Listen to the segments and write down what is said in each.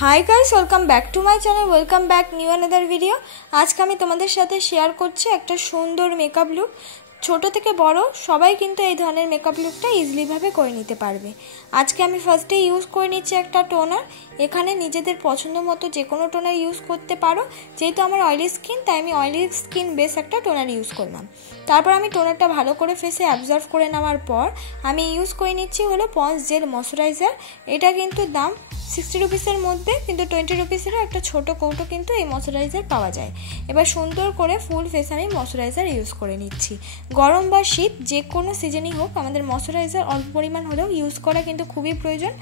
Hi guys, welcome back to my channel, welcome back new another video. আজকে আমি তোমাদের সাথে শেয়ার করছি একটা সুন্দর মেকআপ লুক। ছোট থেকে বড় সবাই কিন্তু এই ধরনের মেকআপ লুকটা ইজিলিভাবে করে নিতে পারবে। আজকে আমি ফার্স্টে ইউজ করে নিচ্ছি একটা টোনার। এখানে নিজেদের পছন্দ মতো যে কোনো টোনার ইউজ করতে পারো। যেহেতু আমার অয়েলি স্কিন, তাই আমি অয়েলি স্কিন বেস একটা টোনার ইউজ করলাম। তারপর আমি টোনারটা ভালো করে ফেসে অ্যাবজর্ভ করে নেওয়ার পর আমি ইউজ করে নিচ্ছি হলো পন্ডস জেল ময়শ্চারাইজার। এটা কিন্তু দাম 60 রুপিসের মধ্যে, কিন্তু 20 রুপিসেরও একটা ছোটো কৌটো কিন্তু এই ময়শ্চারাইজার পাওয়া যায়। এবার সুন্দর করে ফুল ফেস আমি ময়শ্চারাইজার ইউজ করে নিচ্ছি। গরম বা শীত যে কোনো সিজনই হোক, আমাদের ময়শ্চারাইজার অল্প পরিমাণ হলেও ইউজ করা কিন্তু খুবই প্রয়োজন।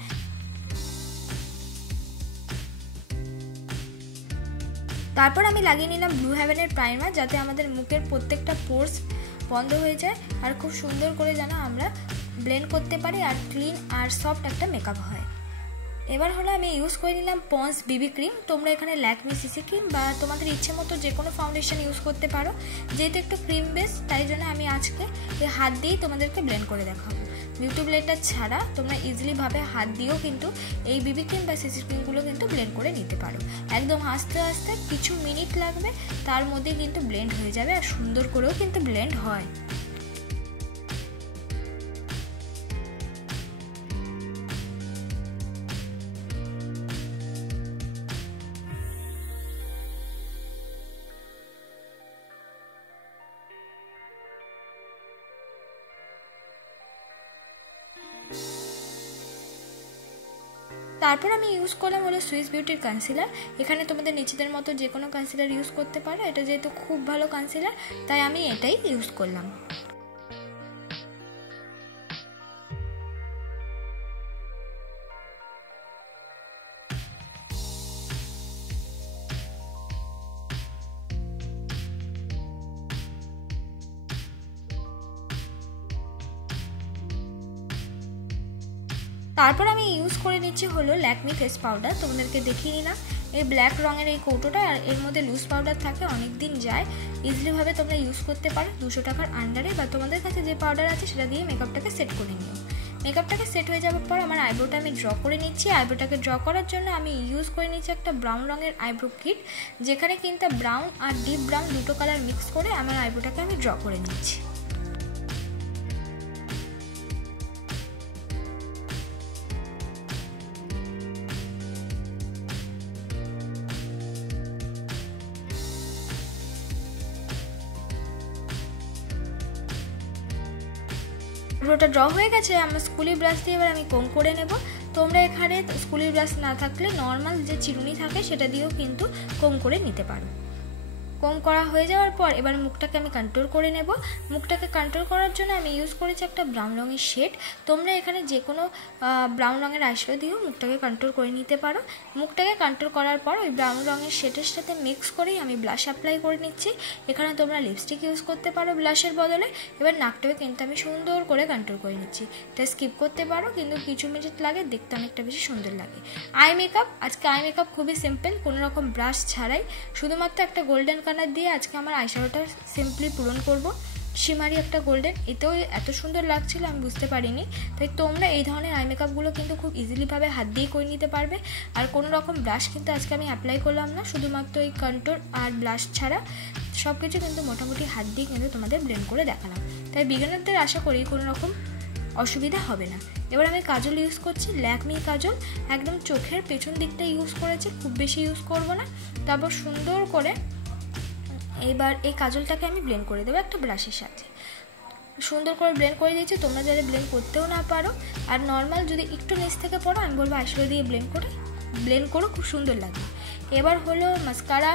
তারপর আমি লাগিয়ে নিলাম ব্লু হেভেনের প্রাইমার, যাতে আমাদের মুখের প্রত্যেকটা পোর্স বন্ধ হয়ে যায় আর খুব সুন্দর করে যেন আমরা ব্লেন্ড করতে পারি আর ক্লিন আর সফট একটা মেকআপ হয়। এবার হলো আমি ইউজ করে নিলাম পন্ডস বিবি ক্রিম। তোমরা এখানে ল্যাকমে সিসি ক্রিম বা তোমাদের ইচ্ছে মতো যে কোনো ফাউন্ডেশন ইউজ করতে পারো। যেহেতু একটু ক্রিম বেস, তাই জন্য আমি আজকে এই হাত দিয়েই তোমাদেরকে ব্লেন্ড করে দেখাবো। বিউটি ব্লেন্ডার ছাড়া তোমরা ইজিলিভাবে হাত দিয়েও কিন্তু এই বিবি ক্রিম বা সিসি ক্রিমগুলো কিন্তু ব্লেন্ড করে নিতে পারো। একদম আস্তে আস্তে কিছু মিনিট লাগবে, তার মধ্যে কিন্তু ব্লেন্ড হয়ে যাবে আর সুন্দর করেও কিন্তু ব্লেন্ড হয়। তারপর আমি ইউজ করলাম হলো সুইস বিউটির কনসিলার। এখানে তোমাদের নিজেদের মতো যে কোনো কনসিলার ইউজ করতে পারো। এটা যেহেতু খুব ভালো কনসিলার, তাই আমি এটাই ইউজ করলাম। তারপর আমি ইউজ করে নিচ্ছি হলো ল্যাকমি ফেস পাউডার। তোমাদেরকে দেখিয়ে নিলাম এই ব্ল্যাক রঙের এই কৌটোটা, আর এর মধ্যে লুজ পাউডার থাকে, অনেক দিন যায়। ইজিলিভাবে তোমরা ইউজ করতে পারো 200 টাকার আন্ডারে, বা তোমাদের কাছে যে পাউডার আছে সেটা দিয়ে মেকআপটাকে সেট করে নিও। মেকআপটাকে সেট হয়ে যাওয়ার পর আমার আইব্রোটা আমি ড্র করে নিচ্ছি। আইব্রোটাকে ড্র করার জন্য আমি ইউজ করে নিচ্ছি একটা ব্রাউন রঙের আইব্রো কিট, যেখানে কিন্তু ব্রাউন আর ডিপ ব্রাউন দুটো কালার মিক্স করে আমার আইব্রোটাকে আমি ড্র করে নিচ্ছি। আইব্রোটা ড্র হয়ে গেছে। আমার স্কুলি ব্রাশ দিয়ে এবার আমি কোম করে নেব। তোমরা এখানে স্কুলি ব্রাশ না থাকলে নর্মাল যে চিরুনি থাকে সেটা দিয়েও কিন্তু কোম করে নিতে পারো। কোম করা হয়ে যাওয়ার পর এবার মুখটাকে আমি কন্ট্রোল করে নেব। মুখটাকে কন্ট্রোল করার জন্য আমি ইউজ করেছি একটা ব্রাউন রঙের শেড। তোমরা এখানে যে কোনো ব্রাউন রঙের আইশ্যাডো দিয়েও মুখটাকে কন্ট্রোল করে নিতে পারো। মুখটাকে কন্ট্রোল করার পর ওই ব্রাউন রঙের শেডের সাথে মিক্স করেই আমি ব্লাশ অ্যাপ্লাই করে নিচ্ছি। এখানে তোমরা লিপস্টিক ইউজ করতে পারো ব্লাশের বদলে। এবার নাকটাকে কিন্তু আমি সুন্দর করে কন্ট্রোল করে নিচ্ছি। এটা স্কিপ করতে পারো, কিন্তু কিছু মিনিট লাগে, দেখতে অনেকটা বেশি সুন্দর লাগে। আই মেকআপ, আজকে আই মেকআপ খুবই সিম্পল, কোনো রকম ব্রাশ ছাড়াই শুধুমাত্র একটা গোল্ডেন কালার দিয়ে আজকে আমার আইশ্যাডোটা সিম্পলি পূরণ করব। শিমারি একটা গোল্ডেন, এতেও এত সুন্দর লাগছিল আমি বুঝতে পারিনি। তাই তোমরা এই ধরনের আই মেকআপগুলো কিন্তু খুব ইজিলিভাবে হাত দিয়ে করে নিতে পারবে। আর কোনো রকম ব্রাশ কিন্তু আজকে আমি অ্যাপ্লাই করলাম না, শুধুমাত্র এই কন্ট্রোল আর ব্লাশ ছাড়া সব কিছু কিন্তু মোটামুটি হাত দিয়ে কিন্তু তোমাদের ব্লেন্ড করে দেখালাম। তাই বিগিনারদের আশা করি কোনো রকম অসুবিধা হবে না। এবার আমি কাজল ইউজ করছি, ল্যাকমি কাজল, একদম চোখের পেছন দিকটা ইউজ করেছি, খুব বেশি ইউজ করব না। তারপর সুন্দর করে এবার এই কাজলটাকে আমি ব্লেন্ড করে দেবো একটা ব্রাশের সাথে। সুন্দর করে ব্লেন্ড করে দিয়েছি। তোমরা যারা ব্লেন্ড করতেও না পারো আর নর্মাল যদি একটু নিচ থেকে পড়ো, আমি বলবো আইশ্যাডো দিয়ে ব্লেন্ড করো, খুব সুন্দর লাগবে। এবার হলো মাস্কারা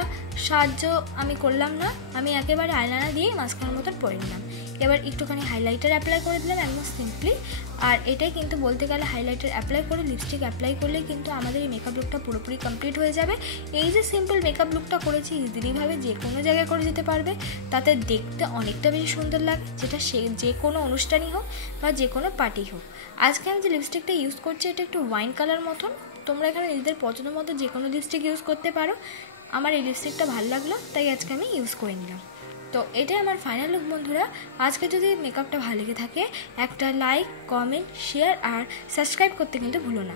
সাহায্য আমি করলাম না, আমি একেবারে আইলাইনার দিয়ে মাস্কারার মতন পরে নিলাম। এবার একটুখানি হাইলাইটার অ্যাপ্লাই করে দিলাম একদম সিম্পলি। আর এটাই কিন্তু বলতে গেলে হাইলাইটার অ্যাপ্লাই করে লিপস্টিক অ্যাপ্লাই করলে কিন্তু আমাদের এই মেকআপ লুকটা পুরোপুরি কমপ্লিট হয়ে যাবে। এই যে সিম্পল মেকআপ লুকটা করেছি, ইজিলিভাবে যে কোনো জায়গায় করে যেতে পারবে, তাতে দেখতে অনেকটা বেশি সুন্দর লাগে, যেটা যে কোনো অনুষ্ঠানই হোক বা যে কোনো পার্টি হোক। আজকে আমি যে লিপস্টিকটা ইউজ করছি এটা একটু ওয়াইন কালার মতন। তোমরা এখানে নিজেদের পছন্দ মতো যে কোনো লিপস্টিক ইউজ করতে পারো। আমার এই লিপস্টিকটা ভালো লাগলো, তাই আজকে আমি ইউজ করে নিলাম। তো এটাই আমার ফাইনাল লুক বন্ধুরা। আজকে যদি মেকআপটা ভালো লেগে থাকে একটা লাইক, কমেন্ট, শেয়ার আর সাবস্ক্রাইব করতে কিন্তু ভুলো না।